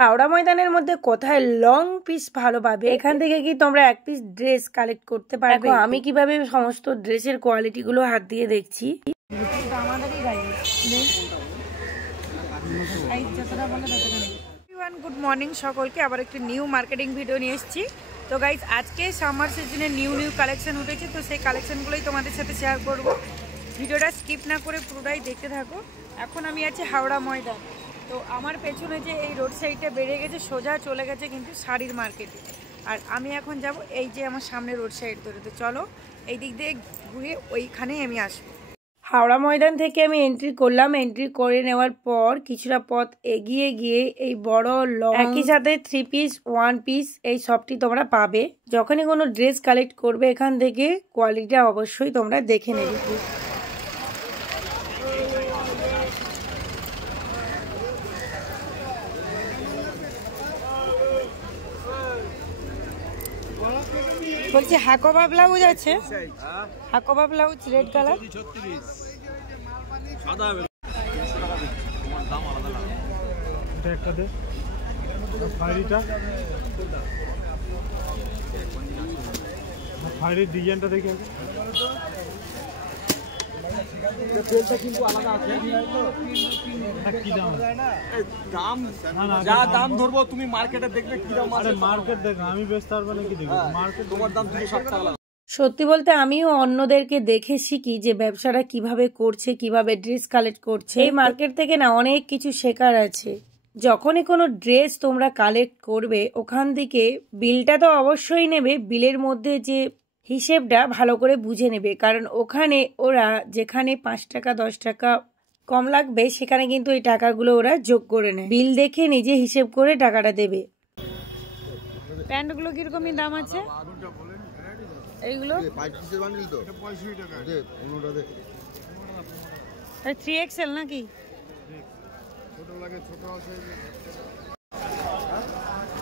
হাওড়া ময়দানের মধ্যে কোথায় লং পিস ভালো পাবে, এখান থেকে কি তোমরা এক পিস ড্রেস কালেক্ট করতে পারবে। আমি কিভাবে সমস্ত ড্রেসের কোয়ালিটি গুলো হাত দিয়ে দেখছি। গুড মর্নিং সকলকে, আবার একটি নিউ মার্কেটিং ভিডিও নিয়ে এসেছি। তো গাইজ আজকে সামার সিজনে নিউ কালেকশন উঠেছে, তো সেই কালেকশনগুলোই তোমাদের সাথে শেয়ার করব। ভিডিওটা স্কিপ না করে পুরোটাই দেখতে থাকো। এখন আমি আছি হাওড়া ময়দান। তো আমার পেছনে যে এই রোড সাইডটা বেড়ে গেছে, সোজা চলে গেছে কিন্তু শাড়ির মার্কেটে। আর আমি এখন যাব এই যে আমার সামনে রোড সাইড ধরে। তো চলো এই দিক দিয়ে ঘুরে ওইখানেই আমি আসবো। হাওড়া ময়দান থেকে আমি এন্ট্রি করলাম। এন্ট্রি করে নেওয়ার পর কিছুটা পথ এগিয়ে গিয়ে এই বড় লং একই সাথে 3 পিস 1 পিস এই সবটি তোমরা পাবে। যখনই কোনো ড্রেস কালেক্ট করবে এখান থেকে কোয়ালিটিটা অবশ্যই তোমরা দেখে নেবে। বলছি হাকোবা ব্লাউজ আছে, হাকোবা ব্লাউজ রেড কালার। ডিজাইনটা দেখে কিন্তু আলাদা আছে। কি দাম? দাম যা দাম ধরবো তুমি মার্কেটে দেখবে কি দাম আছে। মার্কেট দেখো, আমি বেচতে পারবো না কি দেখো মার্কেট। তোমার দাম 260 টাকা। সত্যি বলতে আমিও অন্যদেরকে দেখে শিখি যে ব্যবসাটা কিভাবে করছে, কিভাবে ড্রেস কালেক্ট করছে। এই মার্কেট থেকে না অনেক কিছু শেখার আছে। যখনই কোনো ড্রেস তোমরা কালেক্ট করবে ওখান থেকে বিলটা তো অবশ্যই নেবে। বিলের মধ্যে যে হিসেবটা ভালো করে বুঝে নেবে, কারণ ওখানে ওরা যেখানে 5 টাকা 10 টাকা কম লাগবে সেখানে কিন্তু এই টাকাগুলো ওরা যোগ করে নেয়। বিল দেখে নিজে হিসেব করে টাকাটা দেবে। প্যান্টগুলো কিরকমই দাম আছে এইগুলো? 3XL নাকি?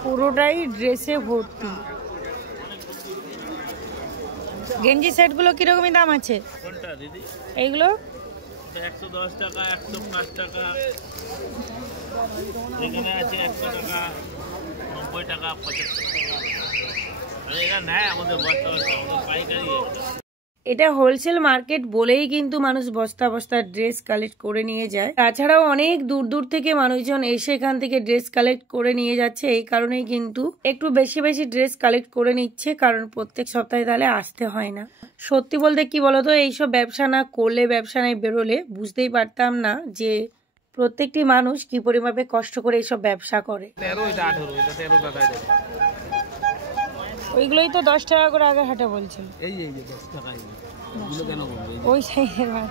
পুরোটাই ড্রেসে ভর্তি। গেঞ্জি সেটগুলো কিরকমই দাম আছে? কোনটা দিদি? এইগুলো 110 টাকা, 105 টাকা, এখানে আছে 100 টাকা, 90 টাকা, 75 টাকা। এটা নেয় আমাদের বস্তা বস্তা, আমাদের পাইকারি। এটা হোলসেল মার্কেট বলেই কিন্তু মানুষ বস্তা বস্তা ড্রেস কালেক্ট করে নিয়ে যায়। তাছাড়াও অনেক দূর দূর থেকে মানুষজন এসে এখান থেকে ড্রেস কালেক্ট করে নিয়ে যাচ্ছে। এই কারণেই কিন্তু একটু বেশি বেশি ড্রেস কালেক্ট করে নিচ্ছে, কারণ প্রত্যেক সপ্তাহে তাহলে আসতে হয় না। সত্যি বলতে কি বলতো, এইসব ব্যবসা না করলে, ব্যবসা নাই বেরোলে বুঝতেই পারতাম না যে প্রত্যেকটি মানুষ কি পরিমাণে কষ্ট করে এইসব ব্যবসা করে। ওইগুলোই তো 10 টাকা করে আগে হাটে বলছে। এই এই 10 টাকা এগুলো কেন বলবো? ওই সাইজের মাল।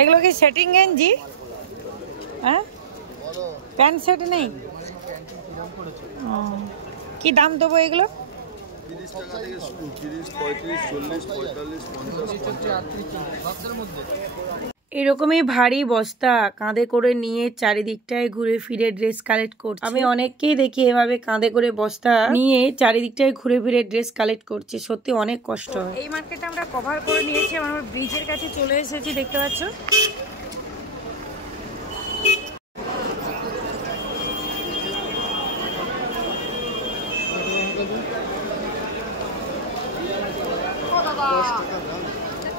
এগুলো কি সেটিং গেঞ্জি? হ্যাঁ, প্যান্ট সেট নেই। কি দাম দেবো এগুলো? 30 টাকা থেকে শুরু, 30, 35, 40, 45, 50 মধ্যে। এরকমই ভারী বস্তা কাঁধে করে নিয়ে চারিদিকটায় ঘুরে ফিরে ড্রেস কালেক্ট করছে। আমি অনেককেই দেখি এভাবে কাঁধে করে বস্তা নিয়ে চারিদিকটায় ঘুরে ফিরে ড্রেস কালেক্ট করছে। সত্যি অনেক কষ্ট হয়। এই মার্কেটটা আমরা কভার করে নিয়েছি, আমরা ব্রিজের কাছে চলে এসেছি, দেখতে পাচ্ছ।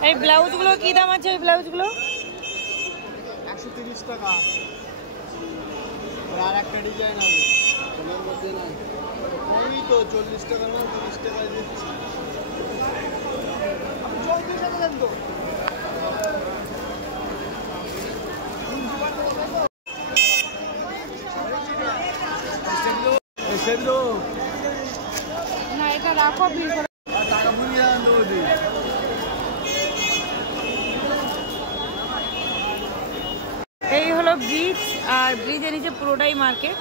এই ব্লাউজগুলো কি দাম আছে? এই ব্লাউজগুলো 130 টাকা। আর একটা ডিজাইন হবে তোমার মধ্যে না, ওই তো 40 টাকা না 30 টাকা দিচ্ছি। আমি 40 টাকা দেন তো। সেগুলো না, এটা রাখো বিল করে টাকা বুঝিয়ে আনবো দি। এই হলো ব্রিজ, আর ব্রিজের নিচে পুরোটাই মার্কেট।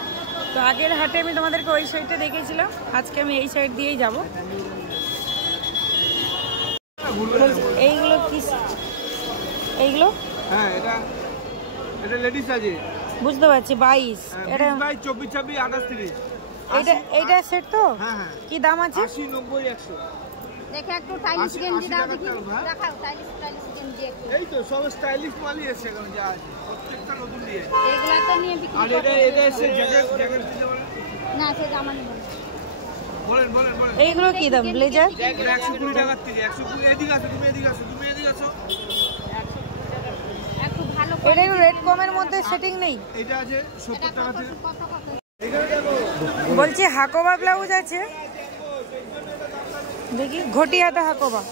তো আগের হাটে আমি তোমাদেরকে ওই সাইডটা দেখিয়েছিলাম, আজকে আমি এই সাইড দিয়েই যাব। এইগুলো কি? এইগুলো হ্যাঁ, এটা এটা লেডিস আছে, বুঝতে পারছি। 22 এটা 22, 24, 26, 28, 30। এইটা সেট তো? হ্যাঁ হ্যাঁ। কি দাম আছে? 80, 90, 100। দেখে একটু স্টাইলিশ গেঞ্জি দাও দেখি, দেখাও স্টাইলিশ গেঞ্জি একটু। এই তো সব স্টাইলিশ মালই এসে এখন যা আছে প্রত্যেকটা নতুন দিয়ে। এগুলা তো নিয়ে বিক্রি আর এটা এসে জ্যাকেট দিতে বলেন না, সে জামা নেব। বলেন। এইগুলো কি দাম ব্লেজার? 120 টাকার থেকে 120। এদিকে আসো, তুমি এদিকে আসো। একটু ভালো এটা একটু রেড কমের মধ্যে সেটিং নেই? এটা আছে 70 টাকা থেকে। কত বলছি হাকোবা ব্লাউজ আছে দেখি, ঘটি হাতা হাকোবা,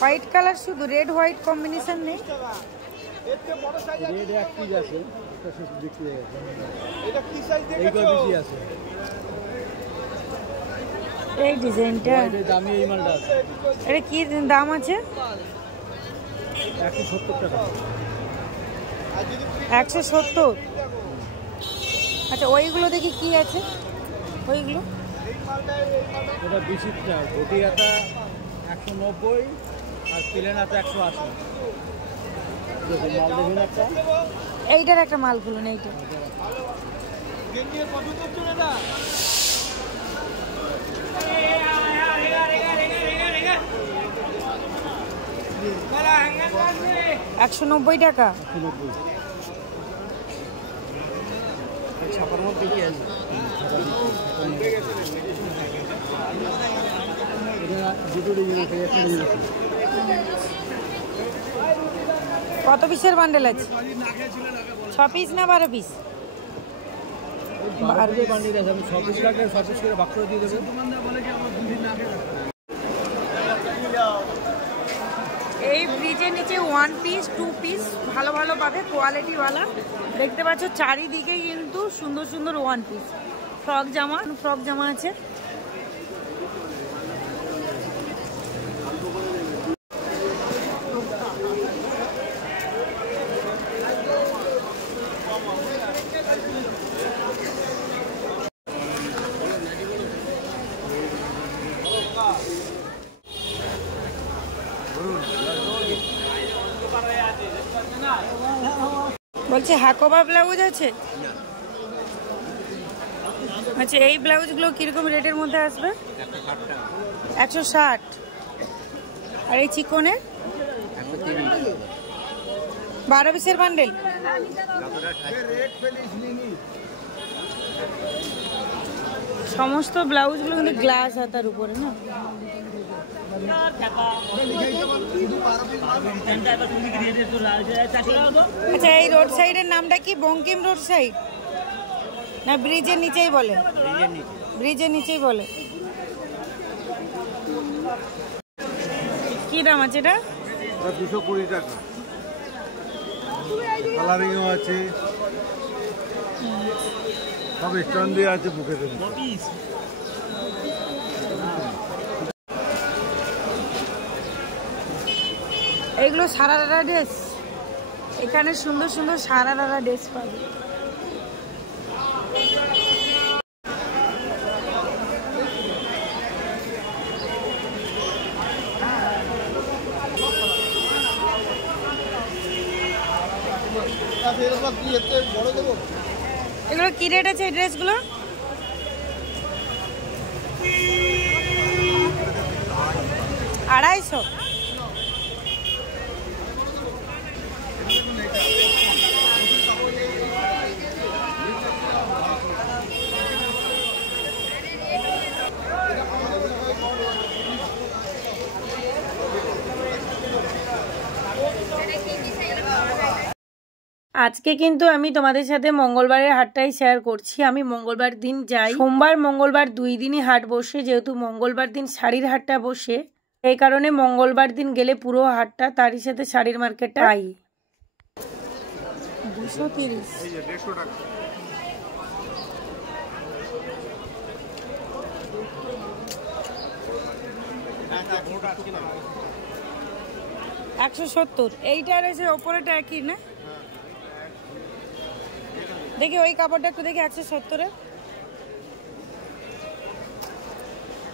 হোয়াইট কালার, শুধু রেড হোয়াইট কম্বিনেশন নেই। রেড এক পিস আছে, এটা শেষ বিক্রি হয়ে গেছে। এটা কি সাইজ দেখেছো? এই পিস আছে। এই ডিজাইনটা এটা দামি, এই মালটা আছে। এটা কি দাম আছে? 170 টাকা। 170। আচ্ছা, ওইগুলো দেখি কি আছে ওইগুলো। এটা বিচিত্রা ঘটি হাতা 190 আর প্লেন হাতা 180। এইটার একটা মাল খুলুন, এইটা। $190 টাকা। ছাপার মধ্যে কি আছে? কত পিসের বান্ডেল আছে? 6 পিস না 12 পিস? 12 বান্ডিল আছে। আমি 6 পিস লাগলে 6 পিস করে ভাগ করে দিয়ে দেবো। এই ব্রিজের নিচে 1 পিস 2 পিস ভালো ভালো পাবে, কোয়ালিটিওয়ালা। দেখতে পাচ্ছ চারিদিকে কিন্তু সুন্দর সুন্দর 1 পিস। ফ্রক জামা আছে। বলছি হাকোবা ব্লাউজ আছে? আচ্ছা, এই ব্লাউজগুলো কিরকম রেটের মধ্যে আসবে? 160। আর এই চিকনের 12 পিসের বান্ডেল। সমস্ত ব্লাউজগুলো কিন্তু গ্লাস হাতার উপরে না। আচ্ছা, এই রোড সাইডের নামটা কি? বঙ্কিম রোড সাইড না ব্রিজের নিচেই বলে? ব্রিজের নিচেই বলে। কি দাম আছে এটা? 220 টাকা। কালারিংও আছে, সব স্টোন দিয়ে আছে বুকের মধ্যে। এইগুলো সারারা ড্রেস, এখানে সুন্দর সুন্দর সারারা ড্রেস পাবে। এগুলো কি রেট আছে এই ড্রেসগুলো? 250। আজকে কিন্তু আমি তোমাদের সাথে মঙ্গলবারের হাটটাই শেয়ার করছি। আমি মঙ্গলবার দিন যাই, সোমবার মঙ্গলবার 2 দিনই হাট বসে। যেহেতু মঙ্গলবার দিন শাড়ির হাটটা বসে, এই কারণে মঙ্গলবার দিন গেলে পুরো হাটটা, তারই সাথে শাড়ির মার্কেটটা পাই। 230। 170। এইটার এসে ওপরেটা একই না? দেখি ওই কাপড়টা একটু দেখি 170-এর।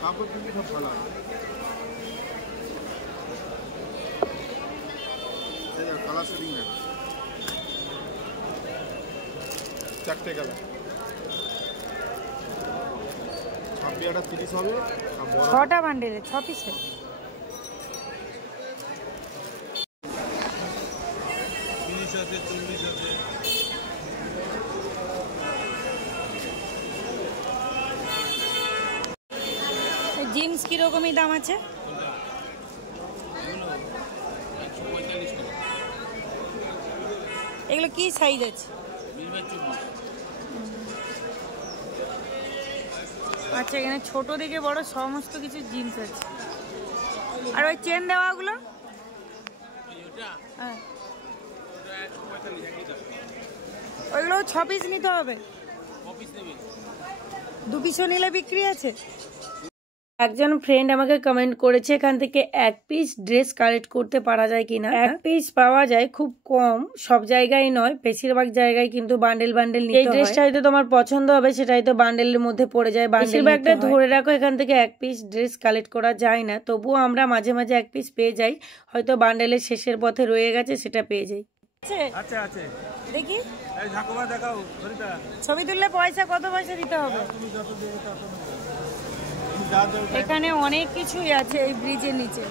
কাপড় কিন্তু সব ভালো আছে। এই যে কালার সেটিং না, 4টে কালার। 26 30 হবে আর বড় 6টা বান্ডেলে 6 পিসে। জিন্স কিরকমই দাম আছে? এগুলো কি সাইজ আছে? আচ্ছা, এখানে ছোট থেকে বড় সমস্ত কিছু জিন্স আছে। আর ওই চেন দেওয়াগুলো? হ্যাঁ, ওইগুলো 6 পিস নিতে হবে। 2 পিসও নিলে বিক্রি আছে। একজন ফ্রেন্ড আমাকে কমেন্ট করেছে এখান থেকে 1 পিস ড্রেস কালেক্ট করতে পারা যায় কিনা। 1 পিস পাওয়া যায়, খুব কম, সব জায়গায় নয়, বেশিরভাগ জায়গায় কিন্তু বান্ডেল বান্ডেল নিতে হয়। এই ড্রেসটা হয়তো তোমার পছন্দ হবে, সেটা হয়তো বান্ডেলের মধ্যে পড়ে যায়। বেশিরভাগটা ধরে রাখো, এখান থেকে 1 পিস ড্রেস কালেক্ট করা যায় না, তবুও আমরা মাঝে মাঝে 1 পিস পেয়ে যাই। হয়তো বান্ডেলের শেষের পথে রয়ে গেছে, সেটা পেয়ে যাই। আচ্ছা আছে, দেখি এই ঝাঁকুমা দেখাও। ছবি তুললে কত পয়সা দিতে হবে? এখানে অনেক কিছুই আছে এই ব্রিজের নিচে।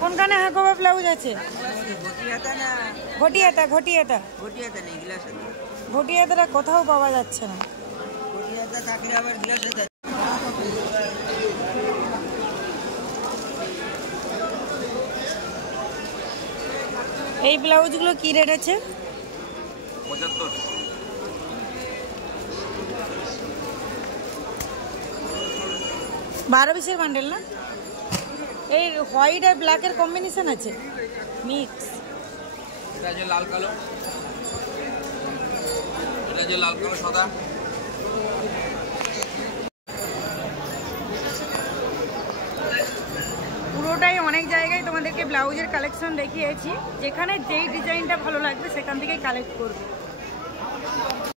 কোনখানে হাকোবা ব্লাউজ আছে? ঘটিয়াটা কোথাও পাওয়া যাচ্ছে না। এই ব্লাউজগুলো কি রেট আছে? 75। 12 পিসের বান্ডেল না? এই হোয়াইট আর ব্ল্যাকের কম্বিনেশন আছে, মিক্স। এটা যে লাল কালো, এটা যে লাল কালো সাদা। পুরোটাই অনেক জায়গায় তোমাদেরকে ব্লাউজের কালেকশন দেখিয়েছি। যেখানে যেই ডিজাইনটা ভালো লাগবে সেখান থেকেই কালেক্ট করবে।